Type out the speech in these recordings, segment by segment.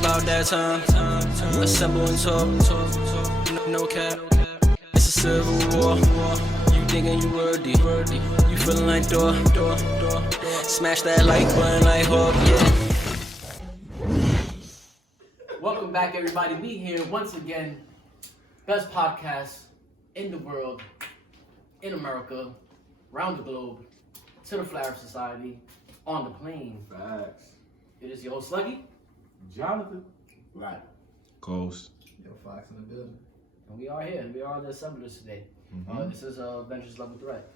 about that time. Assemble and talk. No cap. It's a civil war. You thinking you worthy. You feeling like door. Smash that like button like Hawk, yeah. Welcome back, everybody. We here once again. Best podcast in the world, in America, around the globe, to the Flat Earth Society, on the plane. Facts. It is your host, Sluggy. Jonathan. Right. Ghost. Yo, Fox in the building. And we are here. We are the assemblers today. This is Adventures Level Threat.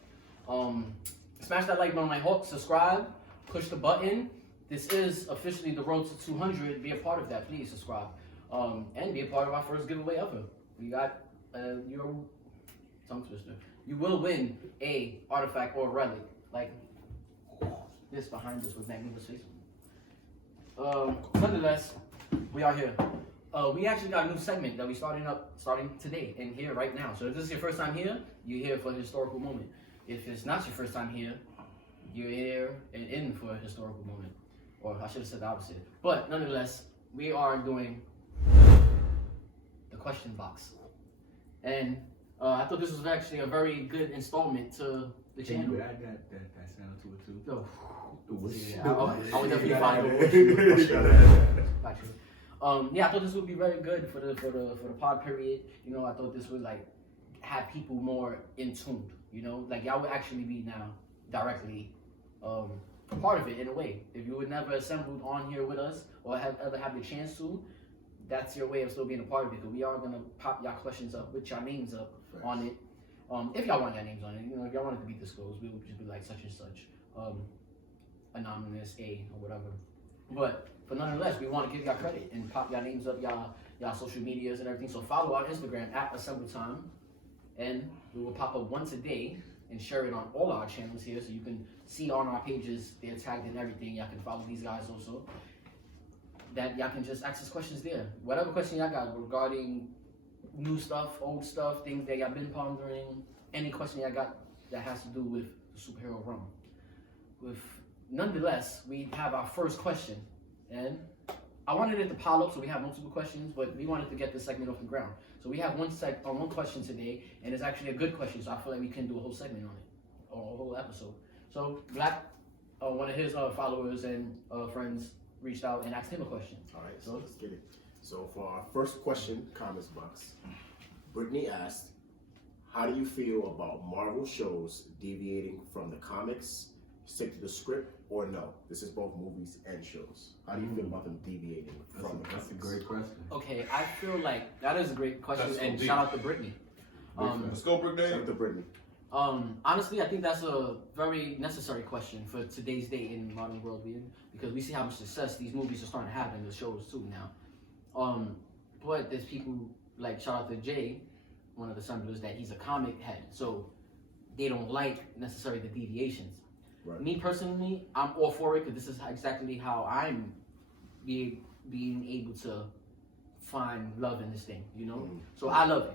Smash that like button like Hawk. Subscribe. Push the button. This is officially the road to 200. Be a part of that. Please subscribe. And be a part of our first giveaway ever. We got your tongue twister. You will win a artifact or relic like this behind us with Magneto's face. Nonetheless, we are here. We actually got a new segment that we starting today and here right now. So if this is your first time here, you're here for a historical moment. If it's not your first time here, you're here and in for a historical moment. Or I should have said the opposite. But nonetheless, we are doing the question box. And I thought this was actually a very good installment to the channel. Can you add that sound to it too? No. Yeah, I would definitely find a yeah, I thought this would be very good for the pod period. You know, I thought this would like have people more in tune. You know, like y'all would actually be now directly a part of it in a way. If you would never assembled on here with us or ever have the chance to, that's your way of still being a part of it. Because we are gonna pop y'all questions up with y'all names up on it. If y'all want your names on it, you know, if y'all want it to be disclosed, we would just be like such and such. Anonymous A or whatever. But nonetheless, we want to give y'all credit and pop y'all names up, y'all social medias and everything. So follow our Instagram at AssembleTime, and we will pop up once a day and share it on all our channels here, so you can see on our pages they're tagged and everything. Y'all can follow these guys also. That y'all can just ask us questions there. Whatever question y'all got regarding new stuff, old stuff, things that y'all been pondering, any question y'all got that has to do with the superhero realm. Nonetheless, we have our first question, and I wanted it to pile up so we have multiple questions, but we wanted to get this segment off the ground. So we have one question today, and it's actually a good question, so I feel like we can do a whole segment on it, or a whole episode. So Black, one of his followers and friends reached out and asked him a question. All right, so let's get it. So for our first question, comments box, Brittany asked, how do you feel about Marvel shows deviating from the comics, stick to the script, or no? This is both movies and shows. How do you feel about them deviating from the comics? That's a great question. Okay, I feel like that is a great question, and shout out to Brittany. Let's go, Brittany. Shout out to Brittany. Honestly, I think that's a very necessary question for today's day in the modern world we're in, because we see how much success these movies are starting to have in the shows too now. But there's people like, shout out to Jay, one of the assemblers, that he's a comic head, so they don't like necessarily the deviations. Right. Me personally, I'm all for it, because this is exactly how I'm being able to find love in this thing, you know? So I love it.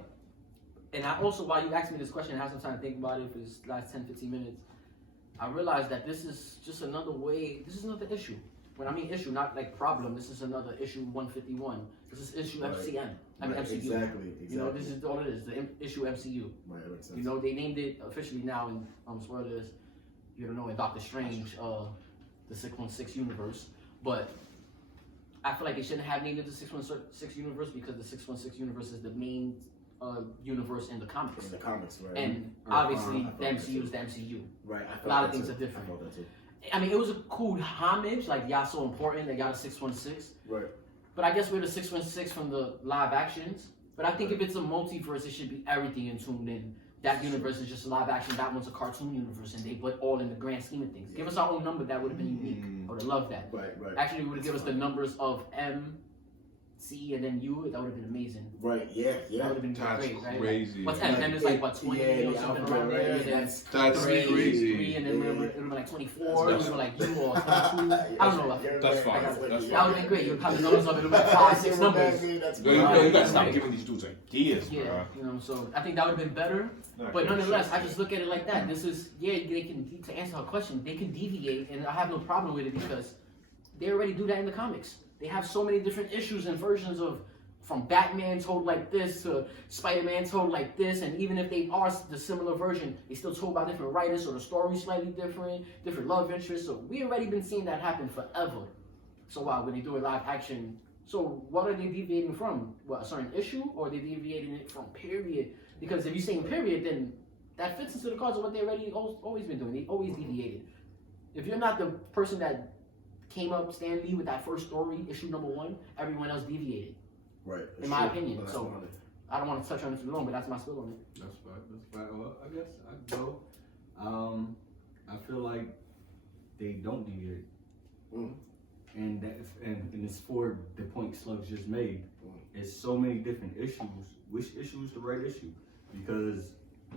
And I also, while you asked me this question, I had some time to think about it for this last 10, 15 minutes, I realized that this is just another way, this is another issue. When I mean issue, not like problem, this is another issue 151. This is issue MCM. I mean MCU. Exactly. You know, this is all it is, the issue MCU. Right, that makes sense. You know, they named it officially now in, spoilers, you don't know, in Doctor Strange, the 616 universe. But I feel like they shouldn't have named it the 616 universe, because the 616 universe is the main universe in the comics. In the comics, right? And obviously, the MCU is the MCU. Right. A lot of things are different. I felt that too. I mean, it was a cool homage, like y'all so important, they got a 616. Right. But I guess we're the 616 from the live actions. But I think if it's a multiverse, it should be everything in tuned in. That universe is just a live action, that one's a cartoon universe, and they put all in the grand scheme of things. Give us our own number, that would have been unique. I would have loved that. Right. Actually, it would have given us the numbers of M, C, and then U. That would have been amazing. Right, yeah. That would have been great, right? Crazy. What's M? M is like, what, 20 or something around there? Right. That's That's 3, crazy. and then it would have been like 24, it would have like U or 22. I don't know. That's fine. That's That would have been great. You would have the numbers up, it would have been 5, 6 numbers. That's You gotta stop giving these dudes ideas, Yeah, bro. you know, so I think that would have been better. But nonetheless, I just look at it like that. This is, they can, to answer her question, they can deviate, and I have no problem with it, because they already do that in the comics. they have so many different issues and versions of, from Batman told like this to Spider-Man told like this, and even if they are the similar version, they still told by different writers, so the story's slightly different, different love interests. So we already been seeing that happen forever. So when they do a live action, so what are they deviating from? What, a certain issue, or are they deviating it from period? Because if you're saying period, then that fits into the cards of what they already always been doing. They always deviated. If you're not the person that came up Stan Lee with that first story, issue number 1, everyone else deviated. Right. In my opinion. So I don't want to touch on it too long, but that's my spill on it. That's fine. Well, I guess I go. I feel like they don't deviate. And it's for the point Slugs just made. It's so many different issues. Which issue is the right issue? Because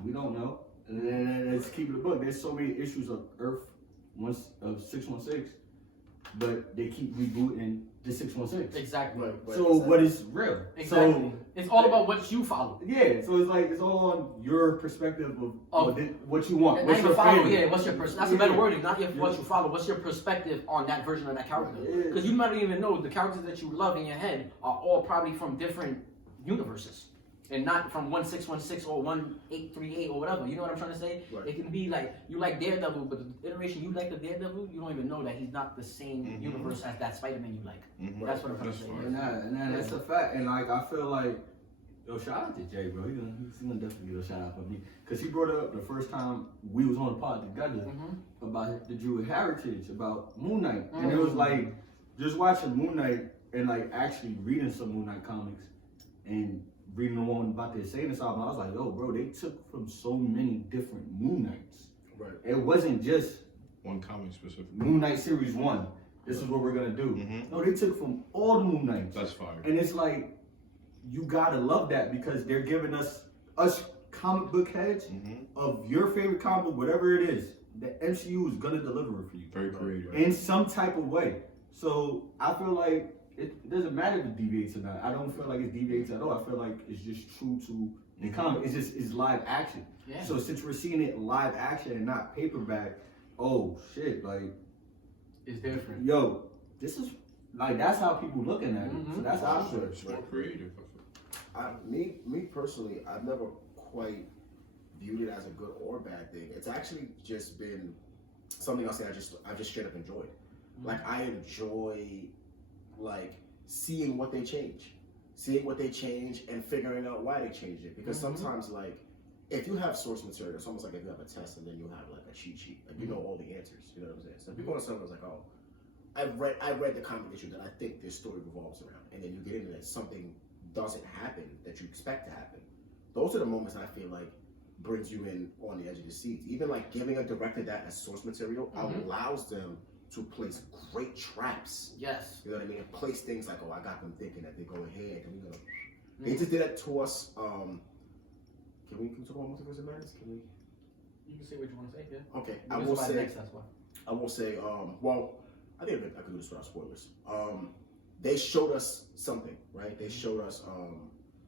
we don't know. And then let's keep it a book. There's so many issues of Earth of 616, but they keep rebooting the 616. Exactly. So what is real? Exactly. So, it's all about what you follow. Yeah. So it's like it's all on your perspective of what you want. What's your favorite? favorite? What's your that's a better wording. Not what you follow. What's your perspective on that version of that character? Because you might even know the characters that you love in your head are all probably from different universes. And not from 1616 or 1838 or whatever. You know what I'm trying to say? Right. It can be like you like Daredevil, but the iteration you like the Daredevil, you don't even know that he's not the same universe as that Spider-Man you like. That's what I'm trying to say. And that's a fact. And like I feel like, shout out to Jay, bro. He's gonna definitely get a shout out for me because he brought it up the first time we was on the pod together about the Jewish heritage, about Moon Knight, and it was like just watching Moon Knight and like actually reading some Moon Knight comics and reading the one about the Satanist album, I was like, yo, bro, they took from so many different Moon Knights. Right. It wasn't just one comic specific. Moon Knight Series 1. This is what we're gonna do. No, they took from all the Moon Knights. That's fire. And it's like, you gotta love that because they're giving us comic book heads of your favorite comic book, whatever it is. The MCU is gonna deliver it for you. Very creative. In some type of way. So I feel like it doesn't matter if it deviates or not. I don't feel like it deviates at all. I feel like it's just true to the comic. It's live action. Yeah. So since we're seeing it live action and not paperback, oh shit, like It's different. yo, this is like that's how people looking at it. So that's how I feel. It's more creative. Me personally, I've never quite viewed it as a good or bad thing. It's actually just been something I'll say I just straight up enjoyed. Like I enjoy like seeing what they change and figuring out why they changed it. Because sometimes like if you have source material, it's almost like if you have a test and then you have like a cheat sheet, like you know all the answers. You know what I'm saying? So if you go to someone who's like, oh, I read the comic issue that I think this story revolves around, and then you get into it, something doesn't happen that you expect to happen. Those are the moments I feel like brings you in on the edge of the seat. Even like giving a director that as source material allows them to place great traps. Yes. You know what I mean? And place things like, oh, I got them thinking that they're going ahead. And we're gonna. They just did that to us. Can we talk about Multiverse of Madness? Can we? You can say what you want to say, yeah. Okay, I will say. Next, that's why. I will say. Well, I think I could do this without spoilers. They showed us something, right? They showed us. No,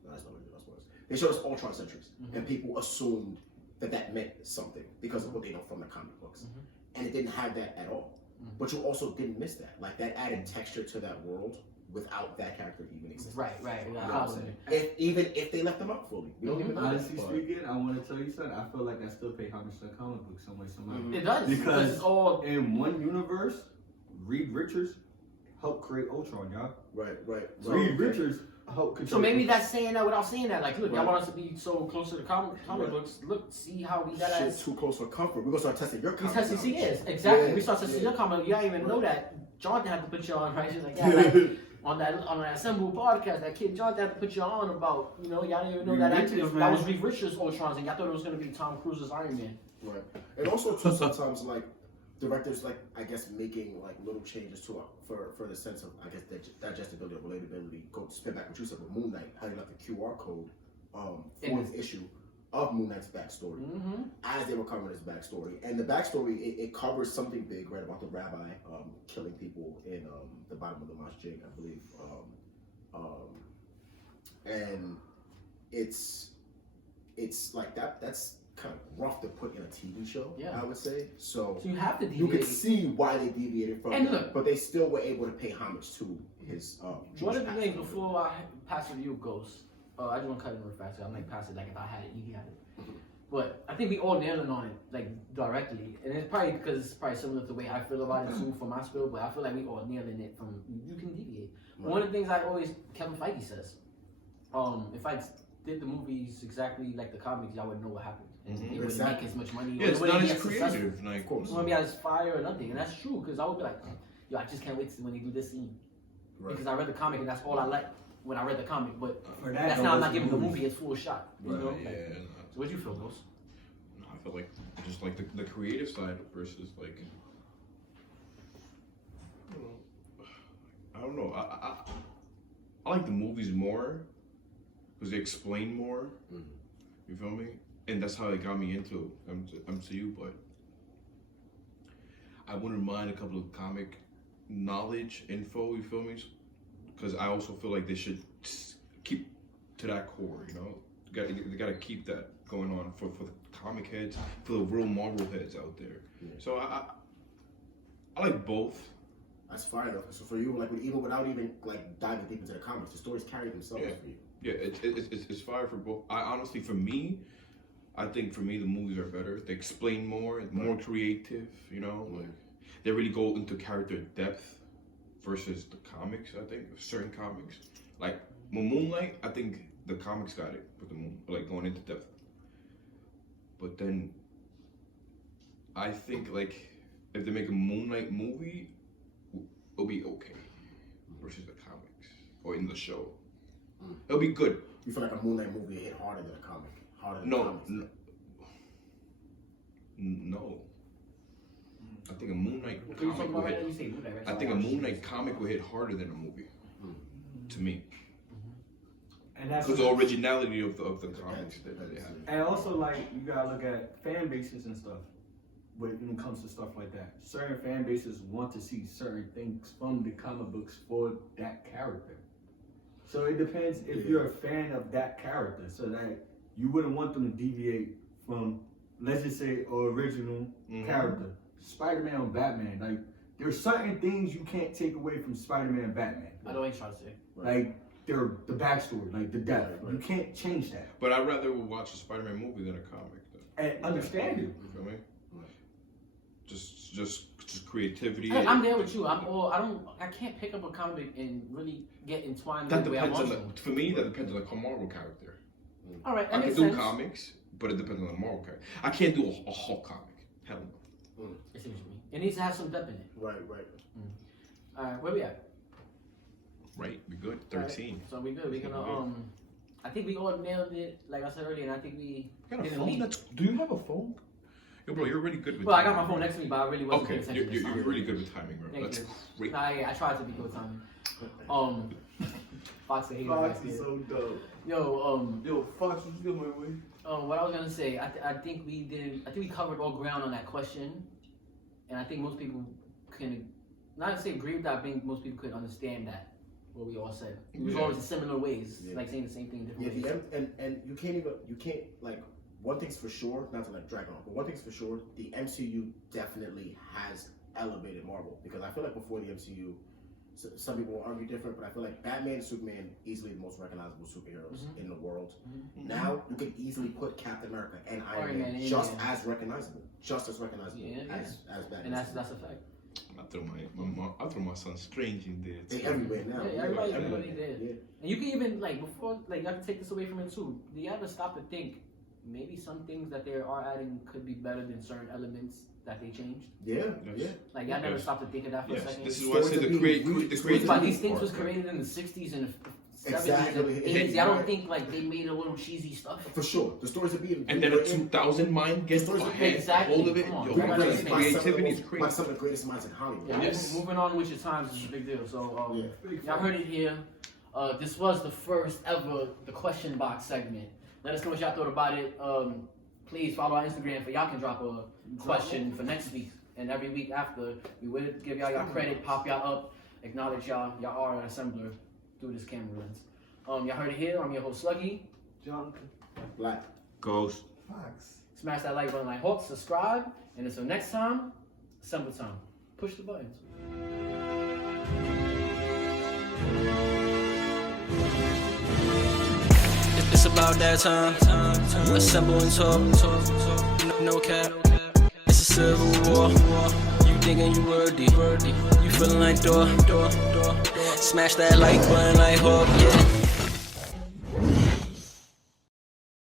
that's not really without spoilers. They showed us Ultron Sentries, and people assumed that meant something because of what they know from the comic books, and it didn't have that at all. But you also didn't miss that. Like that added texture to that world without that character even existing. Right. You know what I'm saying? Even if they left them out fully, we don't even know. Honestly that, speaking, I want to tell you something. I feel like I still pay homage to the comic book some way, somehow. It does Because it's all in one universe, Reed Richards helped create Ultron, y'all. Right. Reed Richards helped control. so maybe that's saying that without saying that. Like, look, y'all want us to be so close to the comic books. Look, see how we got Shit as too close for comfort. We're gonna start testing your we comic. testing CDs. Exactly. Yeah, We start testing yeah. your comic. You don't even know that Jonathan had to put you on, right? She's like, yeah, like, on that Assemble podcast, that kid Jonathan had to put you on about, you know, y'all didn't even know that actually that was Reed Richards' Ultrons, and y'all thought it was gonna be Tom Cruise's Iron Man. Right. And also too sometimes like directors like I guess making like little changes to it for the sense of I guess digestibility or relatability. Go spin back what you said with Moon Knight, how you left the QR code for the issue of Moon Knight's backstory as they were covering his backstory. And the backstory it covers something big, right, about the rabbi killing people in the bottom of the masjid, I believe. And it's like that's kind of rough to put in a TV show. Yeah. I would say so. So you have to You could deviate. see why they deviated from And it, look- but they still were able to pay homage to his. One Jewish of the things past. before I pass it to you, Ghost. I just want to cut it real fast. So I might pass it like if I had it, you had it. But I think we all nailed it on it, like directly, and it's probably because it's probably similar to the way I feel about it too for my spill. But I feel like we all nailing it from you can deviate. One of the things I always Kevin Feige says, if I did the movies exactly like the comics, y'all wouldn't know what happened. It wouldn't Exactly. make as much money. Yeah, or it's it wouldn't not be as as successful. creative. Like, Of course. It's gonna be as fire or nothing, and that's true because I would be like, yo, I just can't wait to when they do this scene because I read the comic and that's all I like when I read the comic. But For that's though, now I'm it's not giving the movies. movie its full shot. You know? yeah. So what'd you feel, Ghost? I feel like just like the creative side versus like I don't know. I like the movies more because they explain more. You feel me? And that's how it got me into MCU. But I wouldn't mind a couple of comic knowledge info. You feel me? Because I also feel like they should keep to that core. You know, they gotta keep that going on for the comic heads, for the real Marvel heads out there. Yeah. So I like both. That's fire though. So for you, like even without even like diving deep into the comics, the stories carry themselves Yeah. for you. Yeah, it's fire for both. I honestly, for me, I think for me the movies are better. They explain more, more creative. You know, like they really go into character depth versus the comics. I think certain comics, like Moonlight, I think the comics got it with the moon, like going into depth. But then I think like if they make a Moonlight movie, it'll be okay versus the comics or in the show. It'll be good. You feel like a Moonlight movie hit harder than a comic, harder than No, comics. no. I think a Moonlight What you talking comic about will right now? hit, You say Moonlight, right? I think a Moonlight comic will hit harder than a movie. To me. And that's Because the originality of the comics that they have. And also, like, you gotta look at fan bases and stuff when it comes to stuff like that. Certain fan bases want to see certain things from the comic books for that character. So it depends if you're a fan of that character, so that you wouldn't want them to deviate from, let's just say, original character. Spider-Man or Batman. Like, there's certain things you can't take away from Spider-Man and Batman. I know what you're trying to say. Like, the backstory, like the depth. You can't change that. But I'd rather watch a Spider-Man movie than a comic, though. And understand it. You feel me? Just creativity. Hey, I'm there with you. I can't pick up a comic and really get entwined That with the way I depends want on to. for me. That depends on the Marvel character. All right, that I can makes do sense. comics, but it depends on the Marvel character. I can't do a Hulk comic. Hell no. I see what you mean. It needs to have some depth in it. Right. All right, where we at? Right, we good. All right, 13. So we good. We're gonna I think we all nailed it. Like I said earlier, and I think we You got a didn't phone? leave. Do you have a phone? Yo, bro, you're really good with. Well, I got timing. my phone next to me, but I really wasn't Okay, paying attention. you're this time. really good with timing, bro. Thank That's you. great. Nah, yeah, I tried to be good timing. Fox the hater. Fox back is there. so dope. Yo, Fox, what's good, my way? what I was gonna say, I think we did. I think we covered all ground on that question, and I think most people can, not to say agree with that. I think most people could understand that what we all said. It was Yeah. always in similar ways, Yeah. like saying the same thing in Yeah, different ways. and you can't like one thing's for sure, not to like drag on, but one thing's for sure, the MCU definitely has elevated Marvel because I feel like before the MCU, some people will argue different, but I feel like Batman and Superman easily the most recognizable superheroes in the world. Now you can easily put Captain America and Iron Man in just there. as recognizable, as Batman. And that's a fact. I threw my son Strange in there. They everywhere now. Yeah, everybody did. Yeah. And you can even like before, like I can take this away from it too. Do you ever stop to think maybe some things that they are adding could be better than certain elements that they changed? Yeah, Yes. yeah. Like y'all never Yes. stopped to think of that for a Yes, second. this is why I said the creativity. But these things was created in the 60s and 70s Exactly. and 80s. I don't think like they made a little cheesy stuff. For sure. The stories are being And then a 2000 mind gets Stories- ahead, Exactly. hold of it. Come on, Yo, bring it the back. creativity is by crazy. some of the greatest minds in Hollywood. Yeah, Yes. moving on with your times is a big deal. So Yeah. y'all heard it here. This was the first ever the question box segment. Let us know what y'all thought about it. Please follow our Instagram for y'all can drop a question for next week and every week after. We will give y'all credit, pop y'all up, acknowledge y'all. Y'all are an assembler through this camera lens. Y'all heard it here. I'm your host Sluggy. Jonathan. Black. Ghost. Fox. Smash that like button like Hawk, subscribe, and until next time, assemble time. Push the buttons. It's about that time. Assemble and talk. No cap. It's a civil war. You thinking you worthy. You feeling like door. Smash that like button like Hawk, yeah.